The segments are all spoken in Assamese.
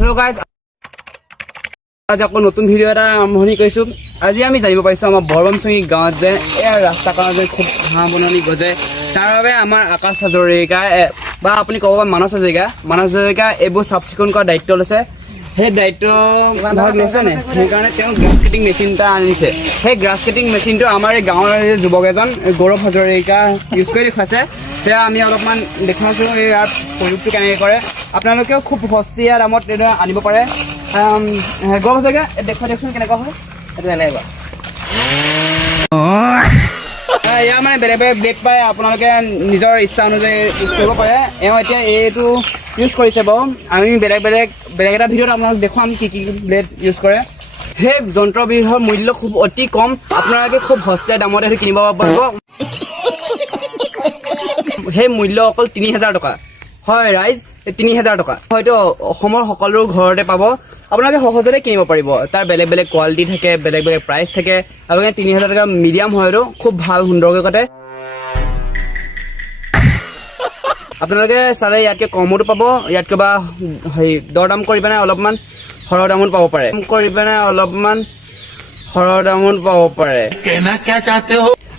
হেল্ল' গাইজ, আজি আকৌ নতুন ভিডিঅ' এটা আৰম্ভণি কৰিছোঁ। আজি আমি জানিব পাৰিছোঁ আমাৰ বৰবমচুঙি গাঁৱত যে এই ৰাস্তাখনত যে খুব ঘাঁহ বননি গজে, তাৰ বাবে আমাৰ আকাশ হাজৰিকা বা আপুনি ক'ব পাৰে মানস হাজৰিকা এইবোৰ চাফ চিকুণ কৰাৰ দায়িত্ব লৈছে। সেই দায়িত্ব ভাগ লৈছে নে, সেইকাৰণে তেওঁ গ্ৰাছ কাটিং মেচিন এটা আনিছে। সেই গ্ৰাছ কাটিং মেচিনটো আমাৰ এই গাঁৱৰ যুৱক এজন গৌৰৱ হাজৰিকা ইউজ কৰি দেখুৱাইছে। সেয়া আমি অলপমান দেখুৱাইছোঁ ইয়াৰ প্ৰয়োগটো কেনেকৈ কৰে। আপোনালোকেও খুব সস্তীয়া দামত এইদৰে আনিব পাৰে। গৌৰৱ হাজৰিকা দেখুৱাই দিয়কচোন কেনেকুৱা হয়। এইটো এনেকুৱা ইয়াৰ মানে বেলেগ বেলেগ ব্লেড পায়, আপোনালোকে নিজৰ ইচ্ছা অনুযায়ী ইউজ কৰিব পাৰে। এওঁ এতিয়া এইটো ইউজ কৰিছে বাৰু, আমি বেলেগ এটা ভিডিঅ'ত আপোনালোক দেখুৱাম কি কি ব্লেড ইউজ কৰে। সেই যন্ত্ৰবিধৰ মূল্য খুব অতি কম, আপোনালোকে খুব সস্তীয়া দামত সেইটো কিনিব পাৰিব। সেই মূল্য অকল ৩,০০০ টকা। হয় ৰাইজ, ৩,০০০ টকা হয়তো অসমৰ সকলো ঘৰতে পাব। আপোনালোকে সহজতে কিনিব পাৰিব। তাৰ বেলেগ বেলেগ কোৱালিটি থাকে, বেলেগ বেলেগ প্ৰাইচ থাকে। আপোনালোকে ৩,০০০ টকা মিডিয়াম হয়তো খুব ভাল সুন্দৰকৈ কাটে। আপোনালোকে চালে ইয়াতকৈ কমতো পাব, ইয়াতকৈ বা হেৰি দৰ দাম কৰি পেলাই অলপমান সৰহ দামত পাব পাৰে,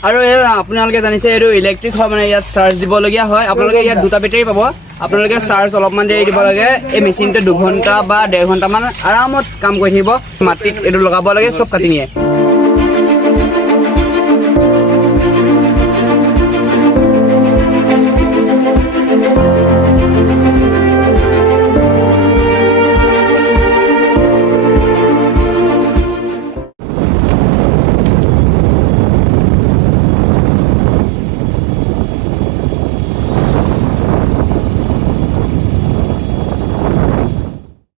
আৰু আপোনালোকে জানিছে এইটো ইলেক্ট্ৰিক হয়, মানে ইয়াত চাৰ্জ দিবলগীয়া হয়। আপোনালোকে ইয়াত দুটা বেটাৰী পাব, আপোনালোকে চাৰ্জ অলপমান দেৰি দিব লাগে। এই মেচিনটো 2 ঘণ্টা বা 1.5 ঘণ্টামান আৰামত কাম কৰি থাকিব। মাটিত এইটো লগাব লাগে, চব কাটি নিয়ে।